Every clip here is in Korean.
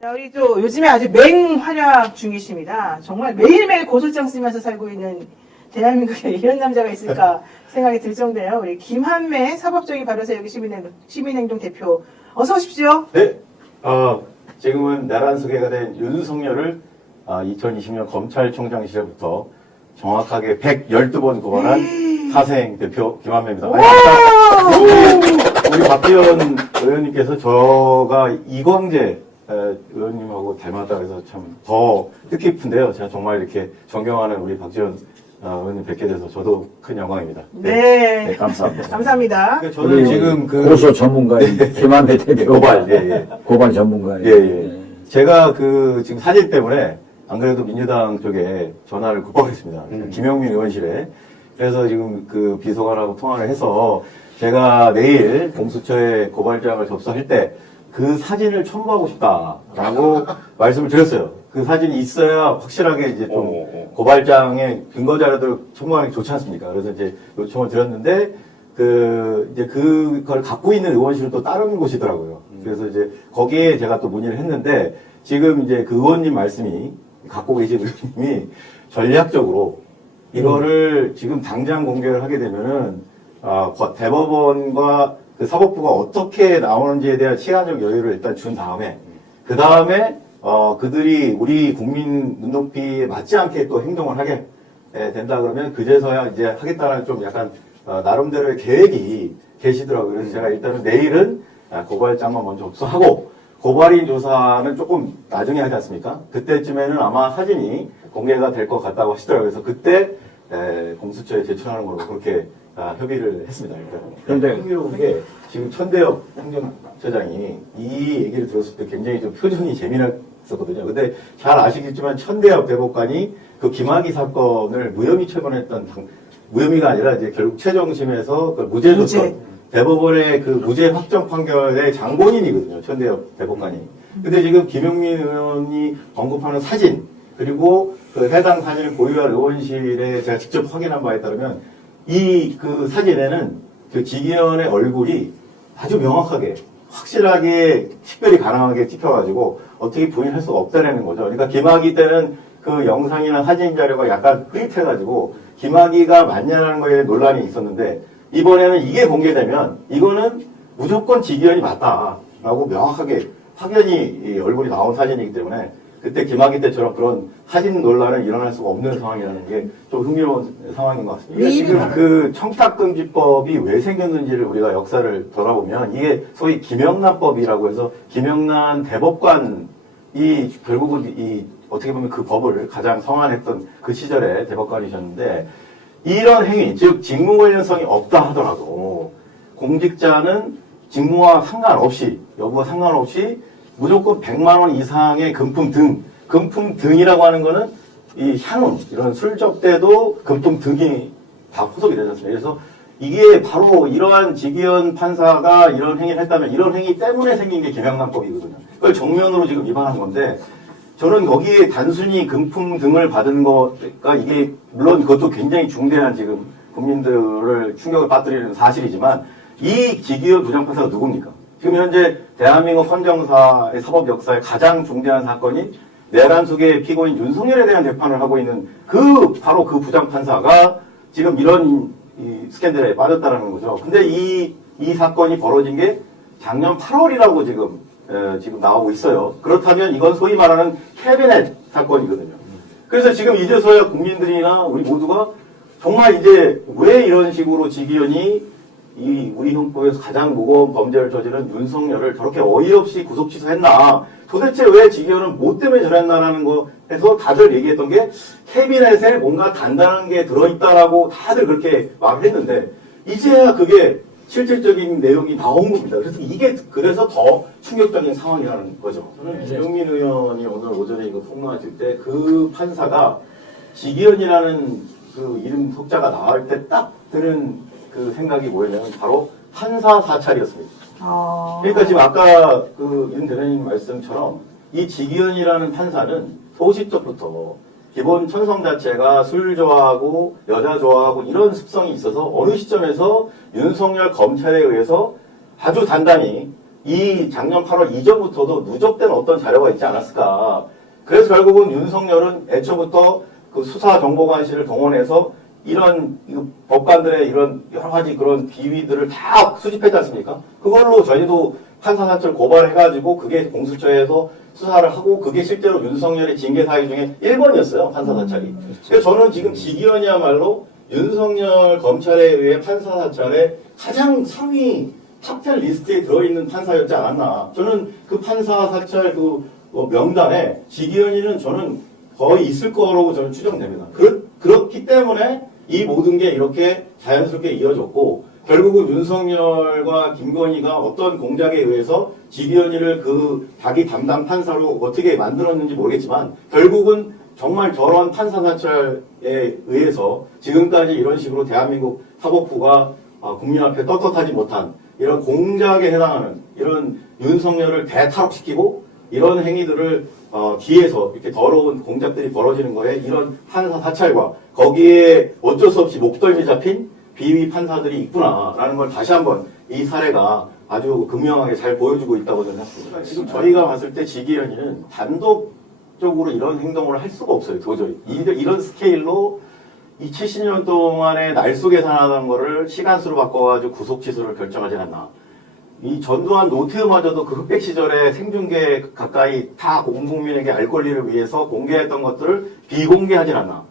우리 또 요즘에 아주 맹활약 중이십니다. 정말 매일매일 고소장 쓰면서 살고 있는 대한민국에 이런 남자가 있을까 생각이 들 정도예요. 우리 김한매 사법정의 바로서 여기 시민행동 대표 어서 오십시오. 네. 지금은 나란 소개가 된 윤석열을 2020년 검찰총장 시절부터 정확하게 112번 고발한 사생 대표 김한매입니다. 우리 박지원 의원님께서 저가 이광재 의원님하고 닮았다 그래서 참 더 뜻깊은데요. 제가 정말 이렇게 존경하는 우리 박지원 의원님 뵙게 돼서 저도 큰 영광입니다. 네. 감사합니다. 감사합니다. 그러니까 저는 지금 고소 전문가인 김한배 대표. 고발, 고발 전문가인. 예. 제가 지금 사진 때문에 안 그래도 민주당 쪽에 전화를 급박했습니다. 김영민 의원실에. 그래서 지금 그 비서관하고 통화를 해서 제가 내일 공수처에 고발장을 접수할 때 그 사진을 첨부하고 싶다라고 말씀을 드렸어요. 그 사진이 있어야 확실하게 이제 좀 고발장에 근거 자료들을 첨부하는 게 좋지 않습니까? 그래서 이제 요청을 드렸는데 이제 그걸 갖고 있는 의원실은 또 다른 곳이더라고요. 그래서 이제 거기에 제가 또 문의를 했는데 지금 이제 그 의원님 말씀이 갖고 계신 의원님이 전략적으로 이거를 지금 당장 공개를 하게 되면은 대법원과 그 사법부가 어떻게 나오는지에 대한 시간적 여유를 일단 준 다음에 그 다음에 그들이 우리 국민 눈높이에 맞지 않게 또 행동을 하게 된다 그러면 그제서야 이제 하겠다는 좀 약간 나름대로의 계획이 계시더라고요. 그래서 제가 일단은 내일은 고발장만 먼저 접수하고 고발인 조사는 조금 나중에 하지 않습니까? 그때쯤에는 아마 사진이 공개가 될 것 같다고 하시더라고요. 그래서 그때 공수처에 제출하는 걸로 그렇게 협의를 했습니다. 일단. 그런데 흥미로운 게 지금 천대엽 행정처장이 이 얘기를 들었을 때 굉장히 좀 표정이 재미났었거든요. 근데 잘 아시겠지만 천대엽 대법관이 그 김학의 사건을 무혐의 처분했던 무혐의가 아니라 이제 결국 최종심에서 그걸 무죄 줬던 대법원의 그 무죄 확정 판결의 장본인이거든요. 천대엽 대법관이. 근데 지금 김영민 의원이 언급하는 사진 그리고 그 해당 사진을 보유한 의원실에 제가 직접 확인한 바에 따르면 그 사진에는 그 지기현의 얼굴이 아주 명확하게, 확실하게, 식별이 가능하게 찍혀가지고 어떻게 부인할 수가 없다라는 거죠. 그러니까 김학의 때는 그 영상이나 사진 자료가 약간 흐릿해가지고 김학의가 맞냐라는 거에 논란이 있었는데 이번에는 이게 공개되면 이거는 무조건 지기현이 맞다라고 명확하게 확연히 얼굴이 나온 사진이기 때문에 그때 김학의 때처럼 그런 사진 논란은 일어날 수가 없는 상황이라는 게 좀 흥미로운 상황인 것 같습니다. 지금 그 청탁금지법이 왜 생겼는지를 우리가 역사를 돌아보면 이게 소위 김영란법이라고 해서 김영란 대법관이 결국은 어떻게 보면 그 법을 가장 성안했던 그 시절에 대법관이셨는데 이런 행위, 즉 직무 관련성이 없다 하더라도 공직자는 직무와 상관없이 여부와 상관없이 무조건 100만 원 이상의 금품 등이라고 하는 거는 이 향응, 이런 술 접대도 금품 등이 다 포섭이 되지 않습니까? 그래서 이게 바로 이러한 지기현 판사가 이런 행위를 했다면 이런 행위 때문에 생긴 게 김영란법이거든요. 그걸 정면으로 지금 위반한 건데 저는 거기에 단순히 금품 등을 받은 거가 이게 물론 그것도 굉장히 중대한 지금 국민들을 충격을 빠뜨리는 사실이지만 이 지기현 부장판사가 누굽니까? 지금 현재 대한민국 헌정사의 사법 역사의 가장 중대한 사건이 내란 속의 피고인 윤석열에 대한 재판을 하고 있는 바로 그 부장판사가 지금 이런 스캔들에 빠졌다는 거죠. 근데 이 사건이 벌어진 게 작년 8월이라고 지금 나오고 있어요. 그렇다면 이건 소위 말하는 캐비넷 사건이거든요. 그래서 지금 이제서야 국민들이나 우리 모두가 정말 이제 왜 이런 식으로 지기현이 우리 형법에서 가장 무거운 범죄를 저지른 윤석열을 저렇게 어이없이 구속 취소했나? 도대체 왜 지기현은 뭐 때문에 저랬나라는 거에서 다들 얘기했던 게 캐비넷에 뭔가 단단한 게 들어있다라고 다들 그렇게 말을 했는데 이제야 그게 실질적인 내용이 나온 겁니다. 그래서 더 충격적인 상황이라는 거죠. 저는 김영민 의원이 오늘 오전에 이거 폭로하실 때 그 판사가 지기현이라는 그 이름 석자가 나올 때 딱 드는 그 생각이 뭐였냐면 바로 판사 사찰이었습니다. 그러니까 지금 아까 윤 대변인 말씀처럼 이 지기현이라는 판사는 소시적부터 기본 천성 자체가 술 좋아하고 여자 좋아하고 이런 습성이 있어서 어느 시점에서 윤석열 검찰에 의해서 아주 단단히 이 작년 8월 이전부터도 누적된 어떤 자료가 있지 않았을까. 그래서 결국은 윤석열은 애초부터 그 수사정보관실을 동원해서 이런 법관들의 이런 여러 가지 그런 비위들을 다 수집했지 않습니까? 그걸로 저희도 판사사찰 고발해가지고 그게 공수처에서 수사를 하고 그게 실제로 윤석열의 징계 사유 중에 1번이었어요. 판사사찰이. 그래서 저는 지금 직위원이야말로 윤석열 검찰에 의해 판사사찰에 가장 상위 탑10 리스트에 들어있는 판사였지 않았나. 저는 그 판사사찰 명단에 직위원이는 저는 거의 있을 거라고 저는 추정됩니다. 그렇기 때문에 이 모든 게 이렇게 자연스럽게 이어졌고 결국은 윤석열과 김건희가 어떤 공작에 의해서 직위원이를 그 자기 담당 판사로 어떻게 만들었는지 모르겠지만 결국은 정말 저런 판사 사찰에 의해서 지금까지 이런 식으로 대한민국 사법부가 국민 앞에 떳떳하지 못한 이런 공작에 해당하는 이런 윤석열을 대탈옥시키고 이런 행위들을 뒤에서 이렇게 더러운 공작들이 벌어지는 거에 이런 판사 사찰과 거기에 어쩔 수 없이 목덜미 잡힌 비위 판사들이 있구나라는 걸 다시 한번 이 사례가 아주 극명하게 잘 보여주고 있다고 저는 생각합니다. 지금 저희가 봤을 때 직위원이는 단독적으로 이런 행동을 할 수가 없어요. 도저히. 이런 스케일로 이 70년 동안의 날쏘 계산하는 거를 시간수로 바꿔가지고 구속 취소를 결정하지 않나. 이 전두환 노태우마저도 그 흑백 시절에 생중계 가까이 다 온 국민에게 알 권리를 위해서 공개했던 것들을 비공개하진 않나.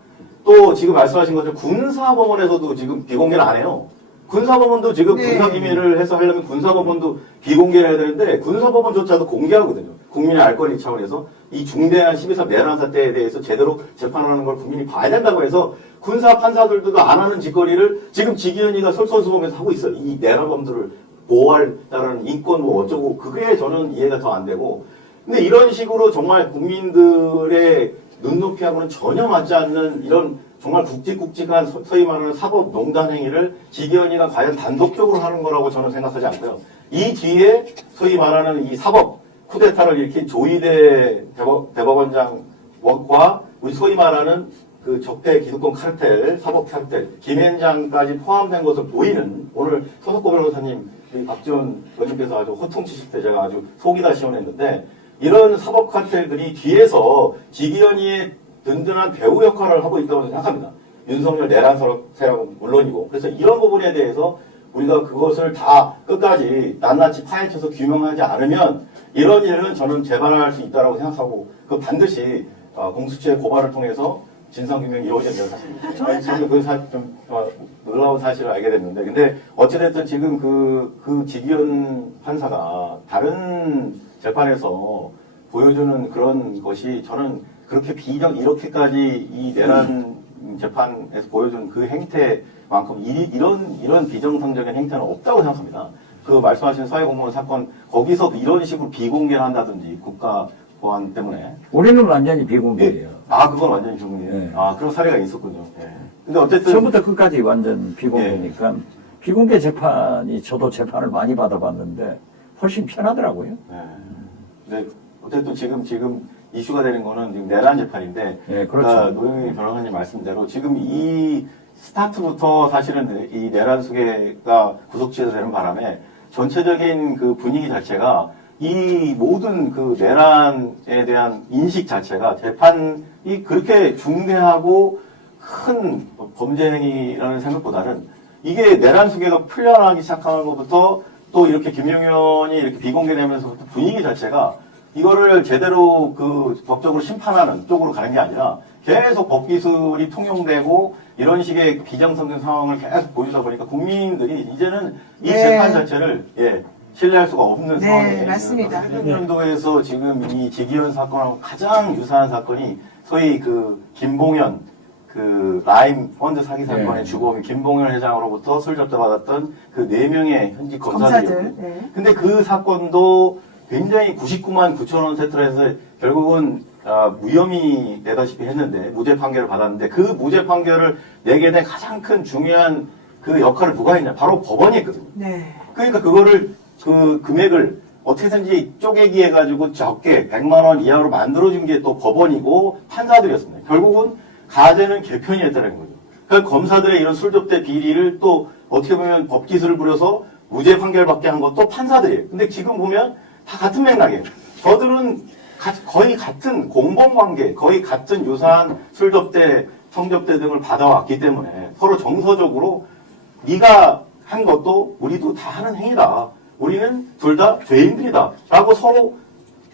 또 지금 말씀하신 것처럼 군사법원에서도 지금 비공개를 안 해요. 군사법원도 지금 네. 군사기밀을 해서 하려면 군사법원도 비공개를 해야 되는데 군사법원조차도 공개하거든요. 국민의 알 권리 차원에서 이 중대한 12.3 내란 사태에 대해서 제대로 재판하는 걸 국민이 봐야 된다고 해서 군사 판사들도 안 하는 짓거리를 지금 직위원이가 솔선수범해서 하고 있어요. 이 내란범들을 보호하려는 인권 뭐 어쩌고 그게 저는 이해가 더 안 되고 근데 이런 식으로 정말 국민들의 눈높이하고는 전혀 맞지 않는 이런 정말 굵직굵직한 소위 말하는 사법 농단 행위를 직위원이가 과연 단독적으로 하는 거라고 저는 생각하지 않고요. 이 뒤에 소위 말하는 이 사법 쿠데타를 일으킨 조이대 대법원장과 우리 소위 말하는 그 적폐 기득권 카르텔, 사법 카르텔, 김앤장까지 포함된 것을 보이는 오늘 서석구 변호사님, 박지원 의원님께서 아주 호통치실 때 제가 아주 속이 다 시원했는데 이런 사법 카르텔들이 뒤에서 직위원이의 든든한 배우 역할을 하고 있다고 생각합니다. 윤석열 내란 세력은 물론이고 그래서 이런 부분에 대해서 우리가 그것을 다 끝까지 낱낱이 파헤쳐서 규명하지 않으면 이런 일은 저는 재발할 수 있다고 생각하고 그 반드시 공수처의 고발을 통해서 진상규명이 이루어져야 된다고 생각합니다. 저는 좀 놀라운 사실을 알게 됐는데 근데 어찌됐든 지금 그 직위원 판사가 다른 재판에서 보여주는 그런 것이 저는 그렇게 이렇게까지 이 내란 재판에서 보여준 그 행태만큼 이런 비정상적인 행태는 없다고 생각합니다. 그 말씀하신 사회공무원 사건 거기서 이런 식으로 비공개를 한다든지 국가 보안 때문에 우리는 완전히 비공개예요. 그건 완전히 비공개예요. 네. 그런 사례가 있었군요. 예. 근데 어쨌든 처음부터 끝까지 완전 비공개니까 비공개 재판이 저도 재판을 많이 받아봤는데 훨씬 편하더라고요. 네. 근데 어쨌든 지금 이슈가 되는 거는 지금 내란 재판인데, 예, 그렇죠. 노영희 변호사님 말씀대로 지금 이 스타트부터 사실은 이 내란 수계가 구속취소 되는 바람에 전체적인 그 분위기 자체가 이 모든 그 내란에 대한 인식 자체가 재판이 그렇게 중대하고 큰 범죄 행위라는 생각보다는 이게 내란 수계가 풀려나기 시작하는 것부터 또 이렇게 김영현이 이렇게 비공개되면서부터 분위기 자체가 이거를 제대로 그 법적으로 심판하는 쪽으로 가는 게 아니라 계속 법 기술이 통용되고 이런 식의 비정상적인 상황을 계속 보이다 보니까 국민들이 이제는 이 재판 자체를 신뢰할 수가 없는 상황이에요. 맞습니다. 80년도에서 지금 이 직위원 사건하고 가장 유사한 사건이 소위 그 김봉현 그 라임 펀드 사기 사건의 주범인 김봉현 회장으로부터 술 접대받았던 그 4명의 현직 검사들이었거든요. 네. 근데 그 사건도 굉장히 99만 9천 원 세트를 해서 결국은 무혐의 되다시피 했는데 무죄 판결을 받았는데 그 무죄 판결을 내게 된 가장 큰 중요한 그 역할을 누가 했냐? 바로 법원이 했거든요. 네. 그러니까 그거를 그 금액을 어떻게든지 쪼개기 해가지고 적게 100만 원 이하로 만들어준 게 또 법원이고 판사들이었습니다. 결국은 가제는 개편이 했다는 거죠. 그러니까 검사들의 이런 술접대 비리를 또 어떻게 보면 법 기술을 부려서 무죄 판결받게 한 것도 판사들이에요. 근데 지금 보면 다 같은 맥락이에요. 저들은 거의 같은 공범관계, 거의 같은 유사한 술접대, 성접대 등을 받아왔기 때문에 서로 정서적으로 네가 한 것도 우리도 다 하는 행위다. 우리는 둘 다 죄인들이다. 라고 서로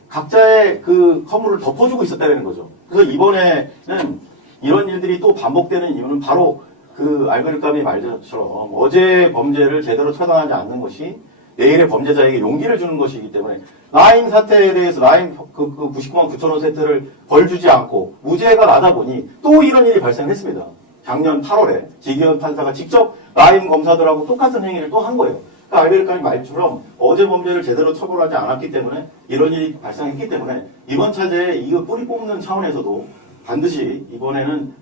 각자의 그 허물을 덮어주고 있었다는 거죠. 그래서 이번에는 이런 일들이 또 반복되는 이유는 바로 그 알고리즘이 말처럼 어제 범죄를 제대로 처단하지 않는 것이 내일의 범죄자에게 용기를 주는 것이기 때문에 라임 사태에 대해서 라임 그 99만 9천 원 세트를 벌 주지 않고 무죄가 나다 보니 또 이런 일이 발생했습니다. 작년 8월에 지기현 판사가 직접 라임 검사들하고 똑같은 행위를 또 한 거예요. 그러니까 알베르카니 말처럼 어제 범죄를 제대로 처벌하지 않았기 때문에 이런 일이 발생했기 때문에 이번 차제에 이거 뿌리 뽑는 차원에서도 반드시 이번에는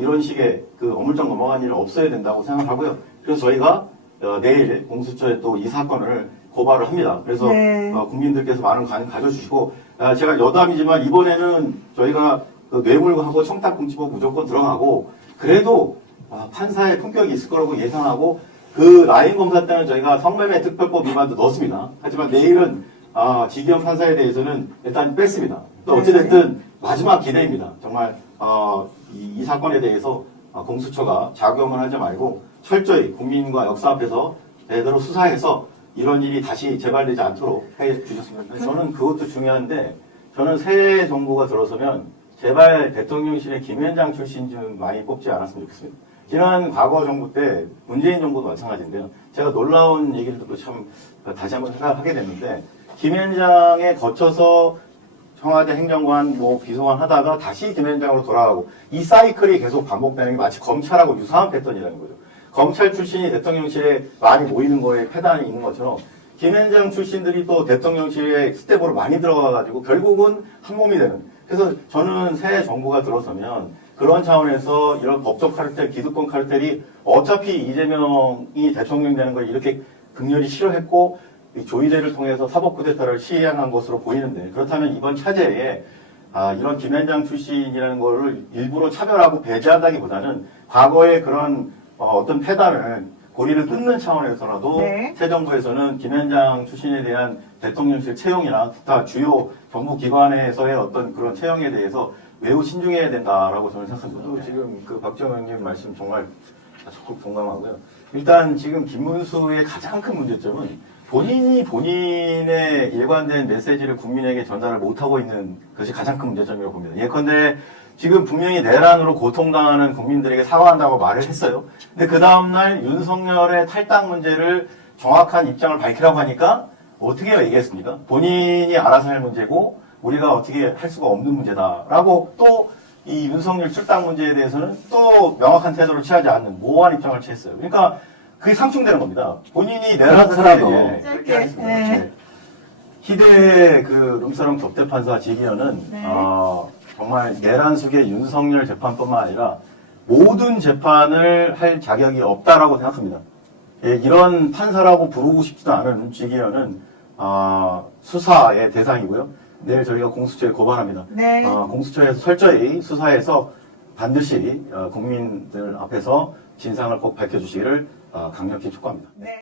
이런 식의 그 어물쩍 넘어간 일은 없어야 된다고 생각하고요. 그래서 저희가 내일 공수처에 또 이 사건을 고발을 합니다. 그래서 네. 국민들께서 많은 관심 가져주시고 제가 여담이지만 이번에는 저희가 그 뇌물하고 청탁금지법 무조건 들어가고 그래도 판사의 품격이 있을 거라고 예상하고 그 라인 검사 때는 저희가 성매매 특별법 위반도 넣었습니다. 하지만 내일은 지기현 판사에 대해서는 일단 뺐습니다. 또 어찌됐든 마지막 기대입니다. 정말 이 사건에 대해서 공수처가 작용을 하지 말고 철저히 국민과 역사 앞에서 제대로 수사해서 이런 일이 다시 재발되지 않도록 해 주셨으면. 저는 그것도 중요한데 저는 새 정부가 들어서면 제발 대통령실에 김현장 출신 좀 많이 뽑지 않았으면 좋겠습니다. 지난 과거 정부 때 문재인 정부도 마찬가지인데요. 제가 놀라운 얘기를 듣고 참 다시 한번 생각하게 됐는데 김현장에 거쳐서 청와대 행정관, 비서관 하다가 다시 김현장으로 돌아가고 이 사이클이 계속 반복되는 게 마치 검찰하고 유사한 패턴이라는 거죠. 검찰 출신이 대통령실에 많이 모이는 거에 패단이 있는 것처럼 김현장 출신들이 또 대통령실에 스텝으로 많이 들어가가지고 결국은 한 몸이 되는. 그래서 저는 새 정부가 들어서면 그런 차원에서 이런 법적 카르텔, 기득권 카르텔이 어차피 이재명이 대통령 되는 걸 이렇게 극렬히 싫어했고 이 조의제를 통해서 사법 쿠데타를 시행한 것으로 보이는데 그렇다면 이번 차제에 이런 김현장 출신이라는 거를 일부러 차별하고 배제한다기보다는 과거의 그런 어떤 패단을 고리를 끊는 차원에서라도 네. 새 정부에서는 김현장 출신에 대한 대통령실 채용이나 기타 주요 정부 기관에서의 어떤 그런 채용에 대해서 매우 신중해야 된다라고 저는 생각합니다. 또 지금 그 박정현 의원님 말씀 정말 적극 동감하고요. 일단 지금 김문수의 가장 큰 문제점은 본인이 본인의 일관된 메시지를 국민에게 전달을 못하고 있는 것이 가장 큰 문제점이라고 봅니다. 예컨대 지금 분명히 내란으로 고통당하는 국민들에게 사과한다고 말을 했어요. 근데 그 다음날 윤석열의 탈당 문제를 정확한 입장을 밝히라고 하니까 어떻게 얘기했습니까? 본인이 알아서 할 문제고 우리가 어떻게 할 수가 없는 문제다라고 또 이 윤석열 출당 문제에 대해서는 또 명확한 태도를 취하지 않는 모호한 입장을 취했어요. 그러니까 그게 상충되는 겁니다. 본인이 내란 사태에 짧게. 했습니다. 네. 희대 그 룸사롱 접대 판사 지기현은 네. 정말 내란 속의 윤석열 재판뿐만 아니라 모든 재판을 할 자격이 없다라고 생각합니다. 예, 이런 판사라고 부르고 싶지도 않은 지기현은 수사의 대상이고요. 내일 저희가 공수처에 고발합니다. 네. 공수처에서 철저히 수사해서 반드시 국민들 앞에서 진상을 꼭 밝혀주시기를 강력히 촉구합니다. 네.